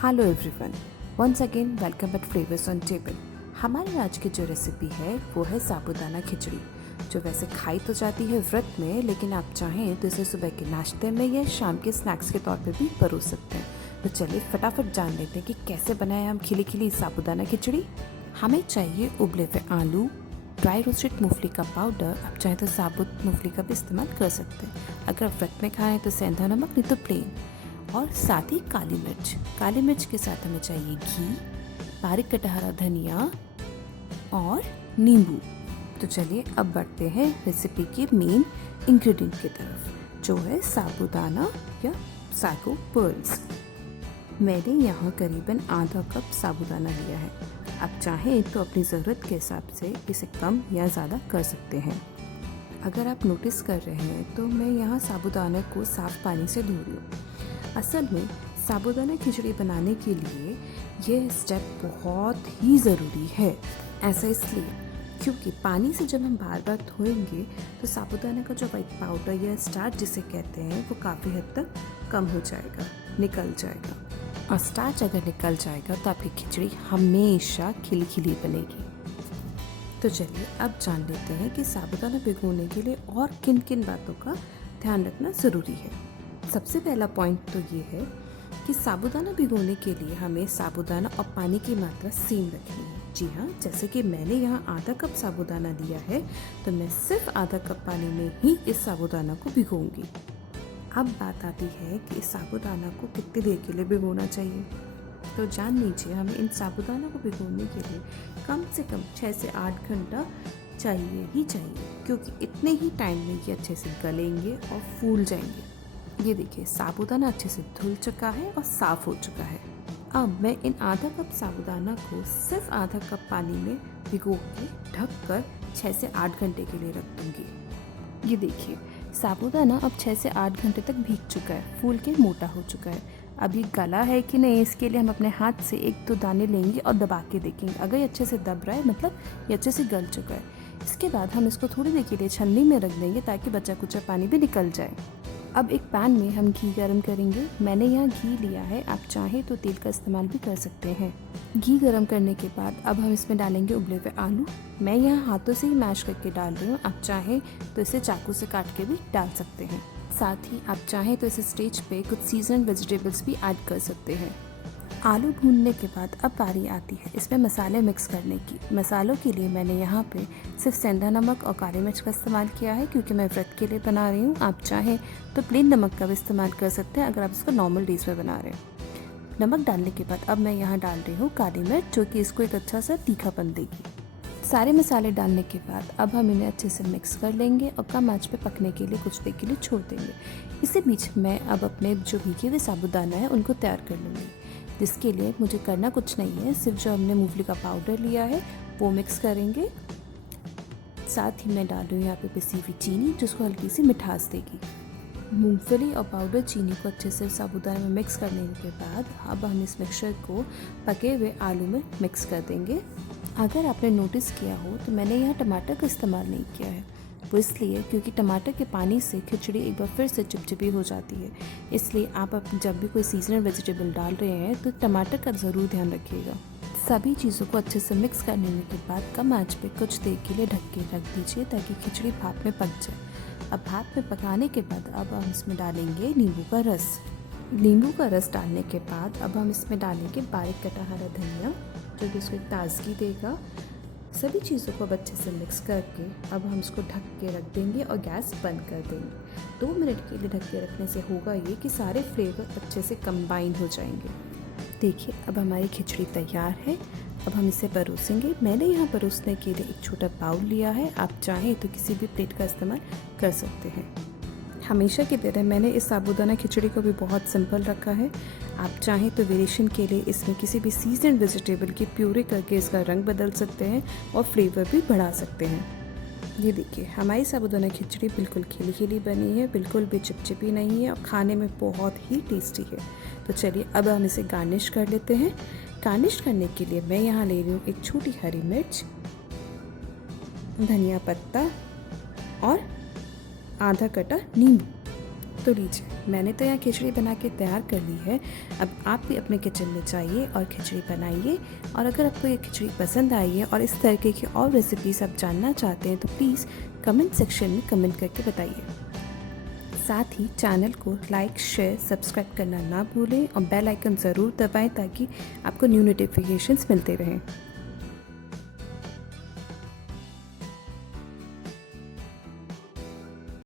Hello everyone, once again welcome at flavours on table. हमारी आज की जो रेसिपी है वो है साबूदाना खिचड़ी, जो वैसे खाई तो जाती है व्रत में, लेकिन आप चाहें तो इसे सुबह के नाश्ते में या शाम के स्नैक्स के तौर पे भी परोस सकते हैं। तो चलिए फटाफट जान लेते हैं कि कैसे बनाएं हम खिली खिली साबूदाना खिचड़ी। हमें चाहिए उबले हुए आलू, ड्राई रोस्टेड मूंगफली का पाउडर, आप चाहें तो साबुत मूंगफली का भी इस्तेमाल कर सकते हैं। अगर आप व्रत में खाएं तो सेंधा नमक, नहीं तो प्लेन, और साथ ही काली मिर्च। काली मिर्च के साथ हमें चाहिए घी, बारीक कटा हरा धनिया और नींबू। तो चलिए अब बढ़ते हैं रेसिपी के मेन इंग्रेडिएंट की तरफ, जो है साबूदाना या सागो पर्ल्स। मैंने यहाँ करीबन आधा कप साबूदाना लिया है। आप चाहें तो अपनी ज़रूरत के हिसाब से इसे कम या ज़्यादा कर सकते हैं। अगर आप नोटिस कर रहे हैं तो मैं यहाँ साबूदाना को साफ़ पानी से धो रही हूँ। असल में साबूदाना खिचड़ी बनाने के लिए ये स्टेप बहुत ही ज़रूरी है। ऐसा इसलिए क्योंकि पानी से जब हम बार बार धोएंगे तो साबूदाना का जो वाइट पाउडर या स्टार्च जिसे कहते हैं वो काफ़ी हद तक कम हो जाएगा, निकल जाएगा। और स्टार्च अगर निकल जाएगा तो आपकी खिचड़ी हमेशा खिली खिली बनेगी। तो चलिए अब जान लेते हैं कि साबूदाना भिगोने के लिए और किन किन बातों का ध्यान रखना ज़रूरी है। सबसे पहला पॉइंट तो ये है कि साबूदाना भिगोने के लिए हमें साबूदाना और पानी की मात्रा सेम रखनी है। जी हाँ, जैसे कि मैंने यहाँ आधा कप साबूदाना लिया है तो मैं सिर्फ आधा कप पानी में ही इस साबूदाना को भिगोऊंगी। अब बात आती है कि इस साबूदाना को कितनी देर के लिए भिगोना चाहिए। तो जान लीजिए, हमें इन साबूदाना को भिगोने के लिए कम से कम 6 से 8 घंटा चाहिए ही चाहिए, क्योंकि इतने ही टाइम में ये अच्छे से गलेंगे और फूल जाएंगे। ये देखिए, साबूदाना अच्छे से धुल चुका है और साफ़ हो चुका है। अब मैं इन आधा कप साबूदाना को सिर्फ आधा कप पानी में भिगो के ढक कर 6 से 8 घंटे के लिए रख दूँगी। ये देखिए, साबूदाना अब 6 से 8 घंटे तक भीग चुका है, फूल के मोटा हो चुका है। अब ये गला है कि नहीं, इसके लिए हम अपने हाथ से 1-2 दाने लेंगे और दबा के देखेंगे। अगर ये अच्छे से दब रहा है मतलब ये अच्छे से गल चुका है। इसके बाद हम इसको थोड़ी देर के लिए छन्नी में रख देंगे ताकि बचा कुचा पानी भी निकल जाए। अब एक पैन में हम घी गरम करेंगे। मैंने यहाँ घी लिया है, आप चाहें तो तेल का इस्तेमाल भी कर सकते हैं। घी गरम करने के बाद अब हम इसमें डालेंगे उबले हुए आलू। मैं यहाँ हाथों से ही मैश करके डाल रही हूँ, आप चाहें तो इसे चाकू से काट के भी डाल सकते हैं। साथ ही आप चाहें तो इस स्टेज पे कुछ सीजनल वेजिटेबल्स भी ऐड कर सकते हैं। आलू भूनने के बाद अब बारी आती है इसमें मसाले मिक्स करने की। मसालों के लिए मैंने यहाँ पे सिर्फ सेंधा नमक और काली मिर्च का इस्तेमाल किया है, क्योंकि मैं व्रत के लिए बना रही हूँ। आप चाहें तो प्लेन नमक का भी इस्तेमाल कर सकते हैं अगर आप इसको नॉर्मल डेज में बना रहे हैं। नमक डालने के बाद अब मैं यहाँ डाल रही हूँ काली मिर्च, जो कि इसको एक अच्छा सा तीखापन देगी। सारे मसाले डालने के बाद अब हम इन्हें अच्छे से मिक्स कर लेंगे और कम आंच पे पकने के लिए कुछ देर के लिए छोड़ देंगे। इसी बीच मैं अब अपने जो भीगे हुए साबूदाना है उनको तैयार कर लूँगी, जिसके लिए मुझे करना कुछ नहीं है, सिर्फ जो हमने मूंगफली का पाउडर लिया है वो मिक्स करेंगे। साथ ही मैं डाल रही हूँ यहाँ पे पिसी हुई चीनी, जिसको हल्की सी मिठास देगी। मूंगफली और पाउडर चीनी को अच्छे से साबूदाना में मिक्स करने के बाद अब हम इस मिक्सचर को पके हुए आलू में मिक्स कर देंगे। अगर आपने नोटिस किया हो तो मैंने यहाँ टमाटर का इस्तेमाल नहीं किया है, वो इसलिए क्योंकि टमाटर के पानी से खिचड़ी एक बार फिर से चिपचिपी हो जाती है। इसलिए आप जब भी कोई सीजनल वेजिटेबल डाल रहे हैं तो टमाटर का ज़रूर ध्यान रखिएगा। सभी चीज़ों को अच्छे से मिक्स करने के बाद कम आंच पे कुछ देर के लिए ढक के रख दीजिए ताकि खिचड़ी भाप में पक जाए। अब भाप में पकाने के बाद अब हम इसमें डालेंगे नींबू का रस। नींबू का रस डालने के बाद अब हम इसमें डालेंगे बारीक कटा हरा धनिया, जो कि इसको एक ताजगी देगा। सभी चीज़ों को अच्छे से मिक्स करके अब हम इसको ढक के रख देंगे और गैस बंद कर देंगे। 2 मिनट के लिए ढक के रखने से होगा ये कि सारे फ्लेवर अच्छे से कंबाइन हो जाएंगे। देखिए, अब हमारी खिचड़ी तैयार है। अब हम इसे परोसेंगे। मैंने यहाँ परोसने के लिए एक छोटा बाउल लिया है, आप चाहें तो किसी भी प्लेट का इस्तेमाल कर सकते हैं। हमेशा की तरह मैंने इस साबूदाना खिचड़ी को भी बहुत सिंपल रखा है। आप चाहें तो वेरिएशन के लिए इसमें किसी भी सीजनल वेजिटेबल की प्यूरी करके इसका रंग बदल सकते हैं और फ्लेवर भी बढ़ा सकते हैं। ये देखिए, हमारी साबूदाना खिचड़ी बिल्कुल खिली खिली बनी है, बिल्कुल भी चिपचिपी नहीं है और खाने में बहुत ही टेस्टी है। तो चलिए अब हम इसे गार्निश कर लेते हैं। गार्निश करने के लिए मैं यहाँ ले रही हूँ एक छोटी हरी मिर्च, धनिया पत्ता और आधा कटा नींबू। तो लीजिए, मैंने तो यहाँ खिचड़ी बना के तैयार कर ली है। अब आप भी अपने किचन में जाइए और खिचड़ी बनाइए। और अगर आपको ये खिचड़ी पसंद आई है और इस तरीके की और रेसिपीज़ आप जानना चाहते हैं तो प्लीज़ कमेंट सेक्शन में कमेंट करके बताइए। साथ ही चैनल को लाइक, शेयर, सब्सक्राइब करना ना भूलें और बेल आइकन ज़रूर दबाएं ताकि आपको न्यू नोटिफिकेशंस मिलते रहें।